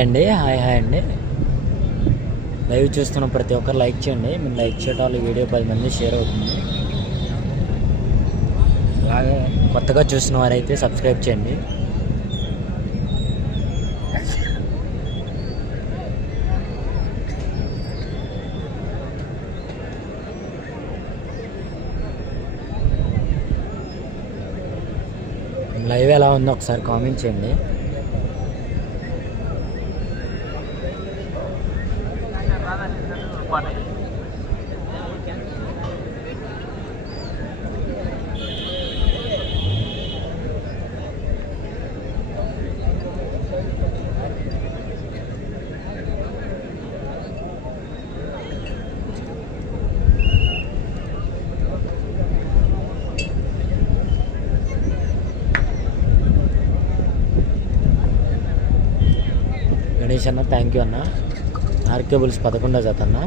Hi అండి hi hi అండి live చూస్తున్న ప్రతి ఒక్కరు లైక్ చేయండి. మీరు లైక్ చేయడం వల్ల వీడియో పది మంది షేర్ అవుతుంది. అలాగే కొత్తగా చూసిన వారైతే సబ్స్క్రైబ్ చేయండి. లైవ్ ఎలా ఉందో ఒకసారి కామెంట్ చేయండి. గణేష్ అన్న థ్యాంక్ యూ అన్న ఆర్కేబుల్స్ పదకొండో జత అన్న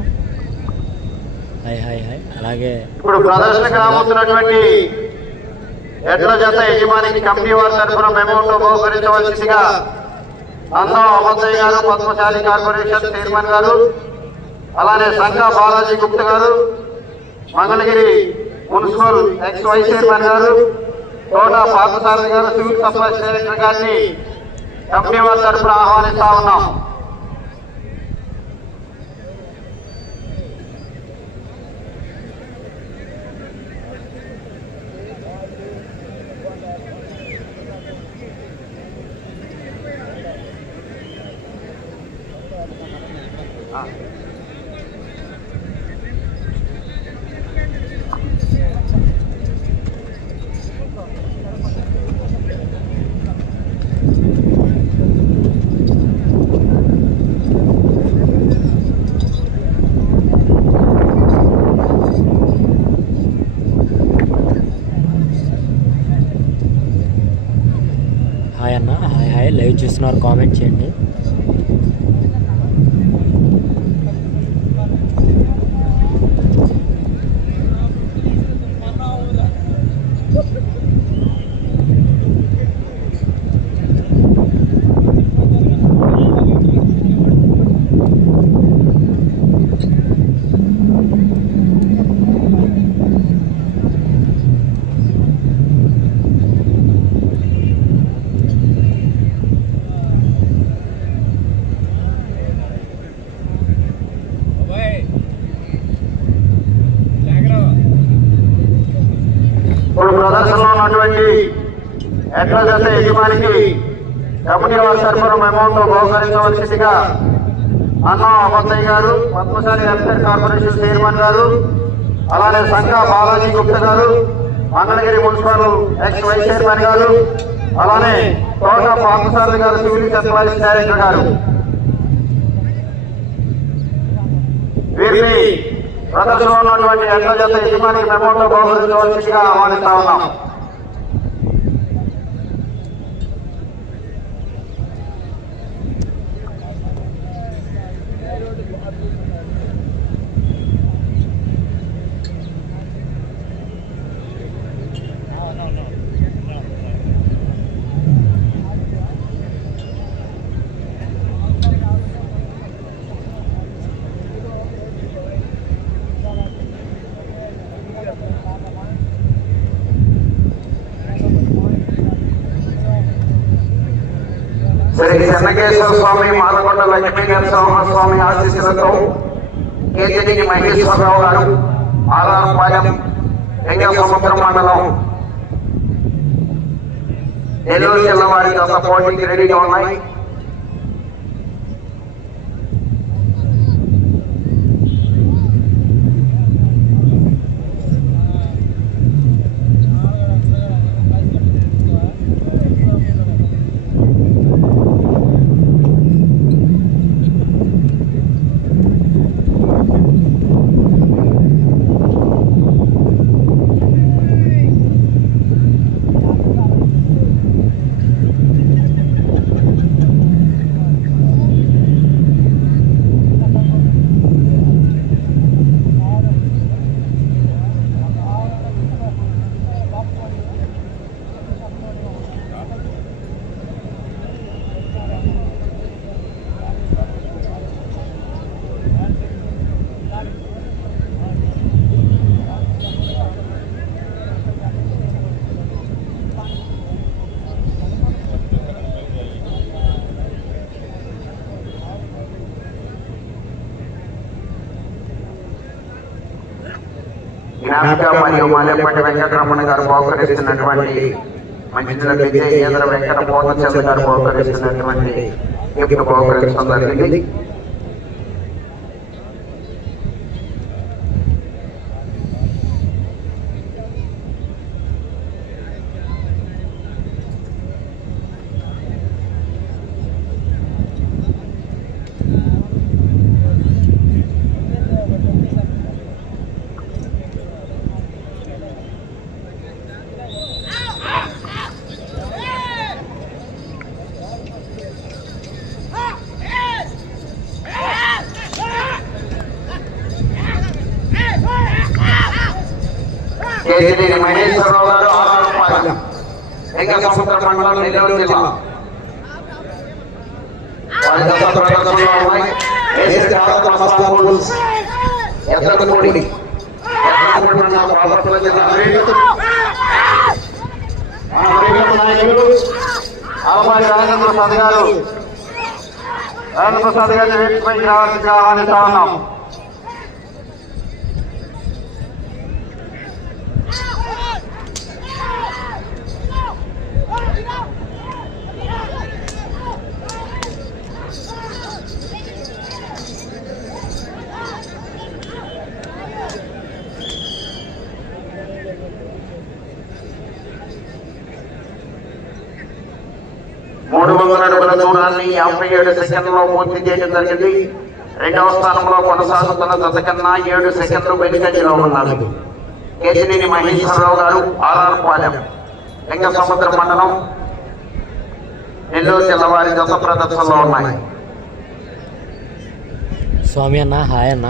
హాయ్ హాయ్ హాయ్. అలాగే ఇప్పుడు ప్రదర్శనకు రాబోతున్నటువంటి ఎడ్ల జత యజమానికి కంపెనీ వారి తరఫున అమౌంట్ బహుకరించవలసిందిగా నందా అమద్దయ్య గారు పద్మశాలి కార్పొరేషన్ చైర్మన్ గారు అలానే Sangha Balaji Gupta garu Mangalagiri municipal ex vice chairman garu Thota Parthasarathi garu civil supplies director గారిని కంపెనీ వారి తరఫున ఆహ్వానిస్తా ఉన్నాం హాయ్ అన్న హాయ్ హాయ్ లైవ్ చూస్తున్నారు కామెంట్ చేయండి. ఇప్పుడు ఉన్నటువంటి ఎడ్ల జత యజమానికి కంపెనీ వారి తరఫున అమౌంట్ బహుకరించవలసిందిగా అన్నా అమర్తయ్య గారు పద్మశాలి వెల్ఫేర్ కార్పొరేషన్ చైర్మన్ గారు అలానే Sangha Balaji Gupta garu Mangalagiri municipal ex vice chairman garu అలానే తోట పార్థసారథి గారు సివిల్ సప్లైస్ డైరెక్టర్ గారు. వీరిని ప్రదర్శనలో ఉన్నటువంటి ఎడ్ల జత యజమానికి మెమోతో బహుకరించవలసిందిగా ఆహ్వానిస్తా ఉన్నాం. వెంకటేశ్వర స్వామి మాలకొండ లక్ష్మీ నరసింహస్వామి ఆశీస్సులతో కేతిని మహేశ్వరరావు గారు ఆరాపాలెం లింగ మండలం నెల్లూరు జిల్లా వారి గత పోటీకి రెడీగా ఉన్నాయి. జ్ఞాపిక మరియు మాలేపల్లి వెంకటరమణ గారు బహుకరిస్తున్నటువంటి మంచినీళ్ళ విజయేంద్ర వెంకట పూర్ణచంద్ర గారు బహుకరిస్తున్నటువంటి గిఫ్ట్ బహుకరించడం జరిగింది కేసీడీ మహేశ్వరరావు గారు ఆరాధపాలెం లింగ మండలం నెల్లూరు జిల్లా వారి ప్రదర్శనలో ఉన్నాయి మస్తాన్ బుల్స్ నాయకులు అలమారి రాజేంద్ర ప్రసాద్ గారు. రాజేంద్ర ప్రసాద్ గారిని వేదికపైకి రావాల్సిందిగా ఆహ్వానిస్తా ఉన్నాం. మూడు వందల దూరాన్ని యాభై ఏడు సెకండ్లో పూర్తి చేయడం జరిగింది. రెండవ స్థానంలో కొనసాగుతున్న జత కన్నా ఏడు సెకండ్లు వెనుకంజలో ఉన్నారు. కేశినేని మహేశ్వరరావు గారు ఆర్ఆర్ పాలెం లింగ సముద్ర మండలం నెల్లూరు తెల్లవారి వారి దశ ప్రదర్శనలో ఉన్నాయి. స్వామి అన్న హాయ్ అన్న.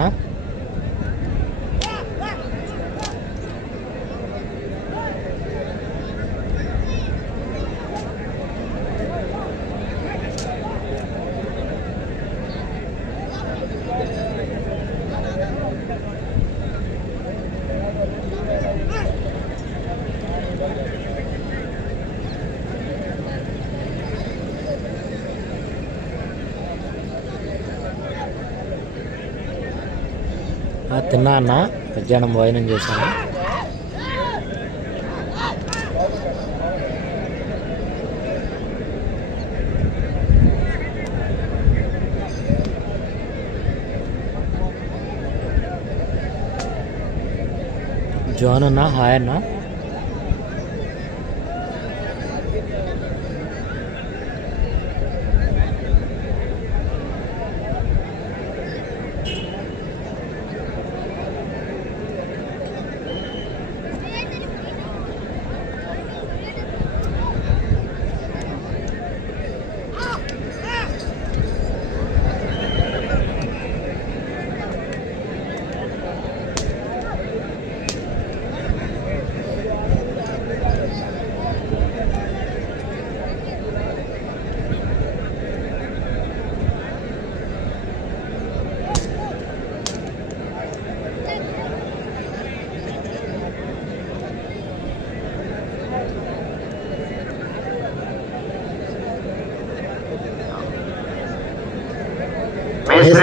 తిన్నా అన్న. మధ్యాహ్నం భోజనం చేశాను. జోన్ అన్న హాయ్ అన్న.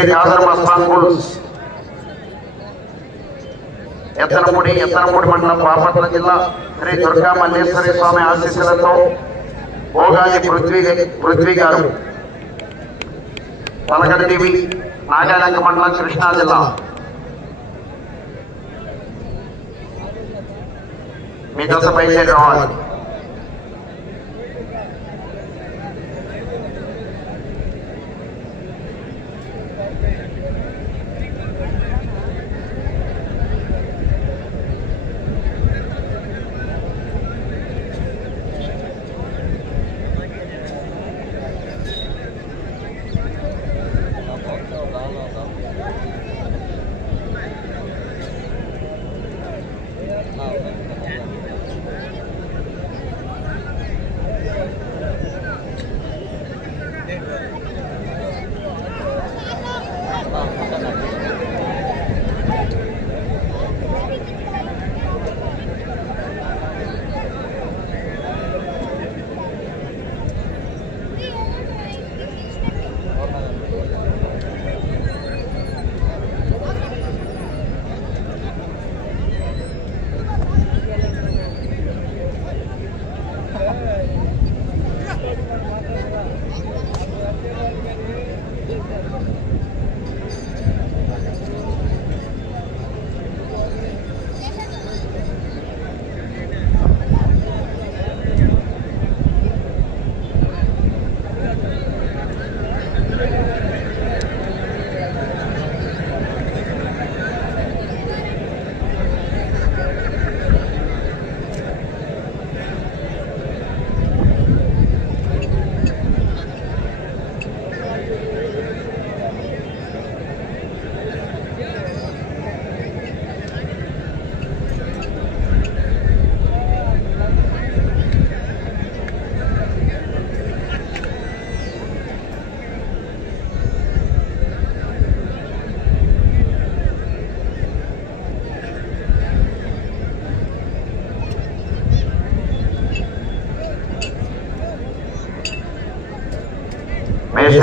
మేస్త్రి కాదర్ మస్తాన్ మండలం బాపట్ల జిల్లా శ్రీ దుర్గా మల్లేశ్వరి స్వామి ఆశీస్సులతో భోగాది పృథ్వీ పృథ్వీ గారు. తలగడదేవి నాగాలంక మండలం కృష్ణా జిల్లా. మీ దశ బయలుదేరి రావాలి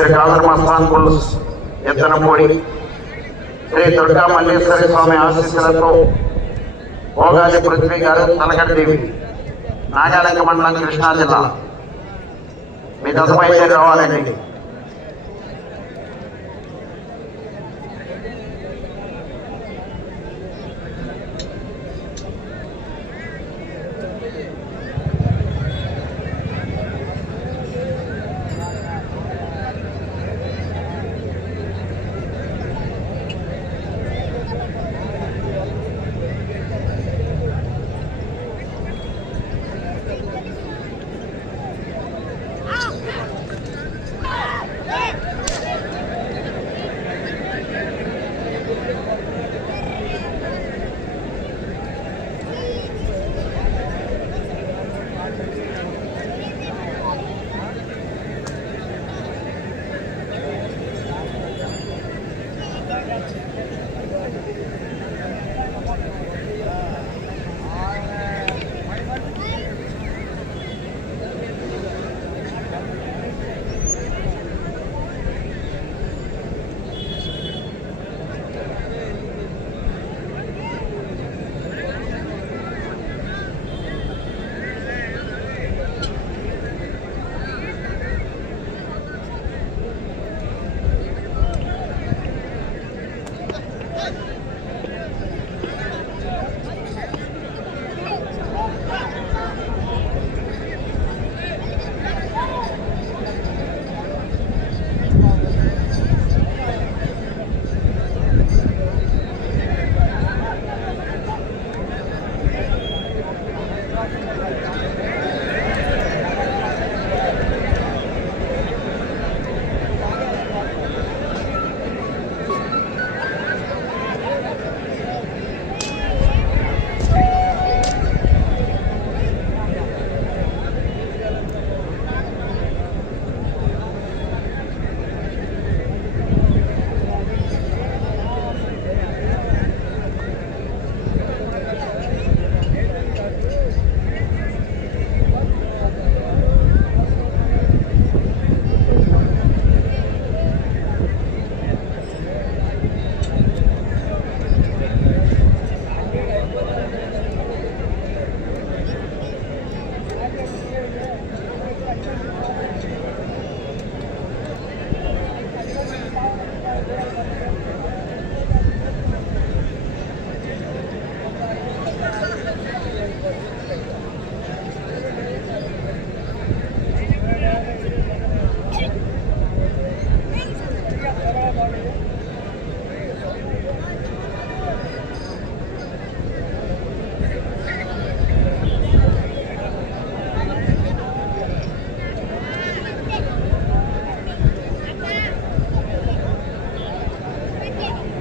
శ్రీ కాదర్ మస్తాన్ పుల్స్ శ్రీ దుర్గా మల్లేశ్వర స్వామి ఆశీస్సులతో భోగాది పృథ్వీ గారు తలగడ్డేవి నాగాలంక మండలం కృష్ణా జిల్లా. మీ దశ రావాలండి.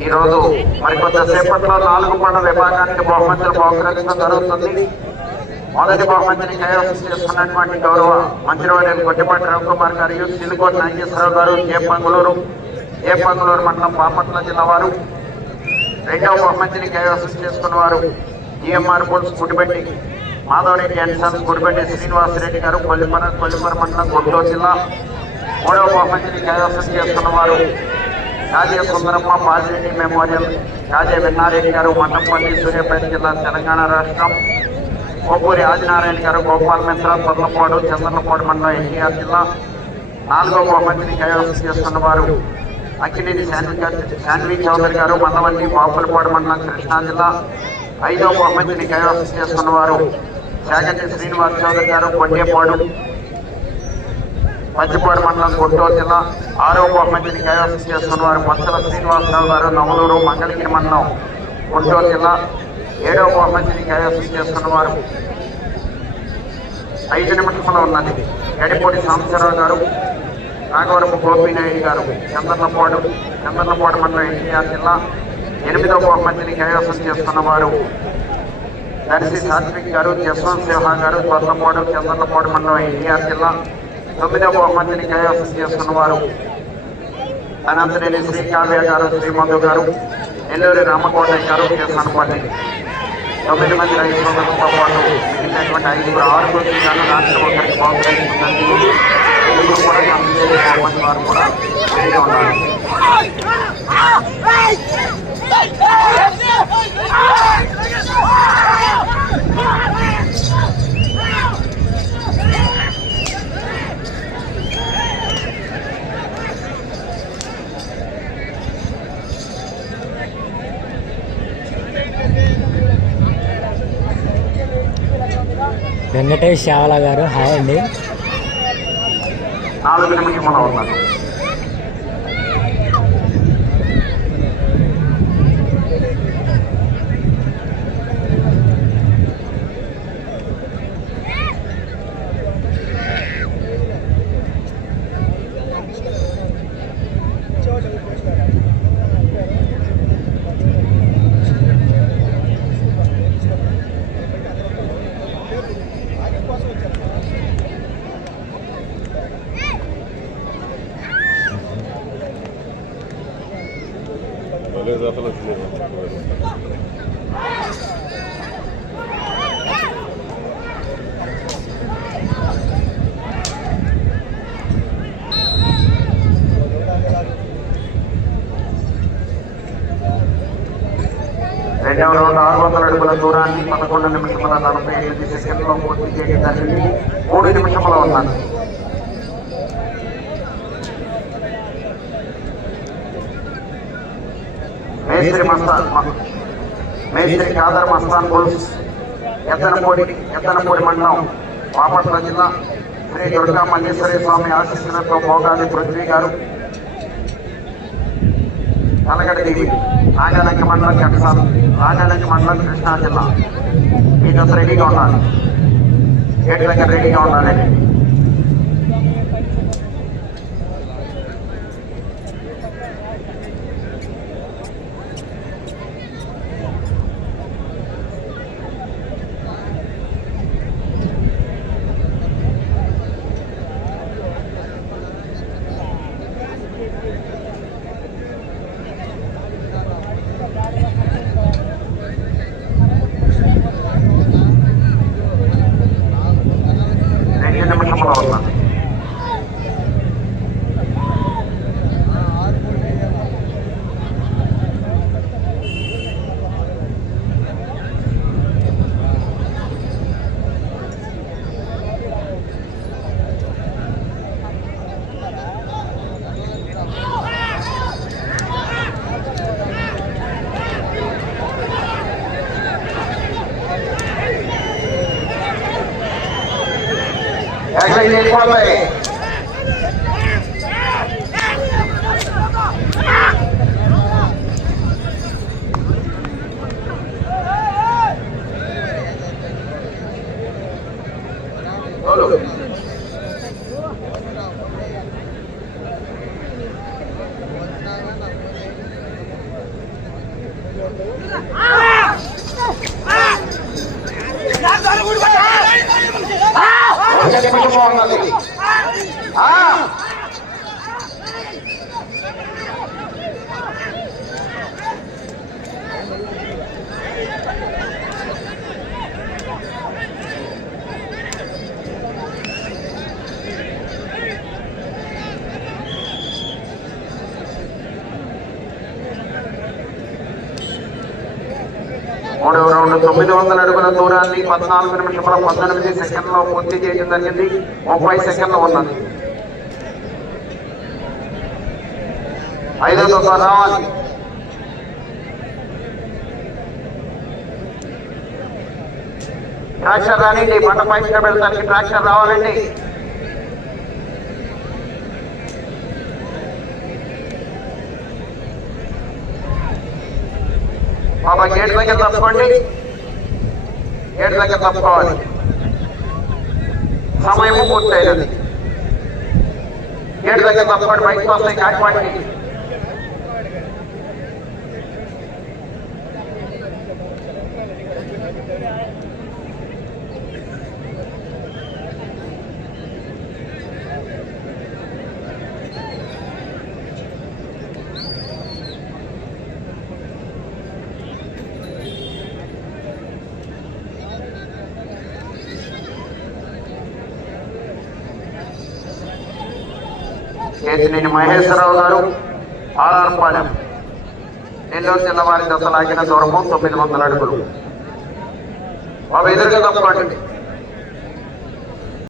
ఈరోజు రోజు మరి కొద్దిసేపట్లో నాలుగు పండుగ విభాగానికి బహుమతులు బహుకరించడం జరుగుతుంది. మొదటి బహుమతిని కైవసం చేసుకున్నటువంటి గౌరవ మంత్రివర్యులు కొట్టిపాటి రవికుమార్ గారు యూత్ నాగేశ్వరరావు గారు ఏ పంగులూరు ఏ పంగులూరు మండలం బాపట్ల జిల్లా వారు. రెండవ బహుమతిని కైవసం చేసుకున్న వారు GMR bulls Gudipetti Madhava Reddy and sons Gudipetti Srinivasa Reddy garu Kollipara Kollipara మండలం గుంటూరు జిల్లా. మూడవ బహుమతిని కైవసం చేసుకున్న వారు కాజే సుందరమ్మ బాజిరెడ్డి మెమోరియల్ కాజే వెన్నారెడ్డి గారు మఠంపల్లి సూర్యాపేట జిల్లా తెలంగాణ రాష్ట్రం. కోపూరి ఆదినారాయణ గారు గోపాల్ మిత్ర పొర్లపాడు చంద్రపాడు మండలం ఎన్టీఆర్ జిల్లా. నాలుగో బహుమతిని కైవసం చేస్తున్న వారు అక్కినేని శాన్వి శాన్వి చౌదరి గారు మందవల్లి బాపులపాడు మండలం కృష్ణా జిల్లా. ఐదో బహుమతిని కైవసం చేస్తున్న వారు శాగంటి శ్రీనివాస్ చౌదరి గారు కొండేపాడు మంచిపాడు మండలం గుంటూరు జిల్లా ఆరో బహుమతిని కైవసం చేస్తున్న వారు బొత్సల శ్రీనివాసరావు గారు నవలూరు మంగళగిరి మండలం గుంటూరు జిల్లా ఏడో బహుమతిని కైవసం చేస్తున్న వారు ఐదు నిమిషంలో ఉన్నది. గడిపూడి సాంబశివరావు గారు నాగవరపు గోపీనాయుడు గారు చంద్రలపాడు చంద్రలపాడు మండలం ఎన్టీఆర్ జిల్లా ఎనిమిదో బహుమతిని కైవసం చేస్తున్న వారు దర్శి సాత్విక్ గారు జస్వంత్ సింహ గారు తొర్లపాడు చంద్రలపాడు మండలం ఎన్టీఆర్ జిల్లా తొమ్మిదో బహుమతిని కైవసం చేసుకున్న వారు అనంతనేని శ్రీకావ్య గారు శ్రీమధు గారు నెల్లూరి రామకోటయ్య గారు కేసనపల్లి తొమ్మిది మంది రైతు సోదరులతో పాటు మిగిలినటువంటి ఐదుగురు ఆరుగురు జిల్లాలు రాష్ట్రం ఒకరికి బహుకరిస్తుందండి వీళ్ళు కూడా కంప్లీట్ వారు కూడా రెడీగా ఉన్నారు Hey! వెంకటేష్ శావల గారు హాయ్ అండి. నాలుగు నిమిషంలో ఉన్నారు రెండవ రౌండ్ ఆరు వందల అడుగుల దూరాన్ని పదకొండు నిమిషముల నలభై ఎనిమిది సెకండ్లో పూర్తి చేయడం జరిగింది మూడు నిమిషముల ఉన్నాను మేస్త్రి మస్తాన్. మేస్త్రి ఖాదర్ మస్తాన్ బుల్స్ ఎత్తనపూడి ఎత్తనపూడి మండలం బాపట్ల జిల్లా. శ్రీ దుర్గా మల్లేశ్వరి స్వామి ఆశీస్సులతో భోగాది పృథ్వీ గారు. నల్లగడ్డ దేవి రాజాలంక మండలం కటసాల రాజాలంక మండలం కృష్ణా జిల్లా. మీతో రెడీగా ఉండాలి. గేట్ దగ్గర రెడీగా ఉండాలండి Follow me. మూడవ రౌండ్ తొమ్మిది వందల అడుగుల దూరాన్ని పద్నాలుగు నిమిషముల పంతొమ్మిది సెకండ్లో పూర్తి చేయడం జరిగింది. ముప్పై సెకండ్లు ఉన్నది. ఐదో దశ రావాలి ట్రాక్టర్ రానండి పంట పైకి పెడతానికి ట్రాక్టర్ రావాలండి. బాబా గేట్ దగ్గర తప్పుకోండి గేట్ దగ్గర తప్పుకోవాలి సమయము పూర్తయినది గేట్ దగ్గర తప్పుకోండి బయటకు వస్తాయి కాకిపాటి కేతినేని మహేశ్వరరావు గారు ఆర్ఆర్పాలెం నెల్లూరు జిల్లా వారి దశ లాగిన దూరము తొమ్మిది వందల అడుగులు. బాబు ఎదురుగా తప్పకండి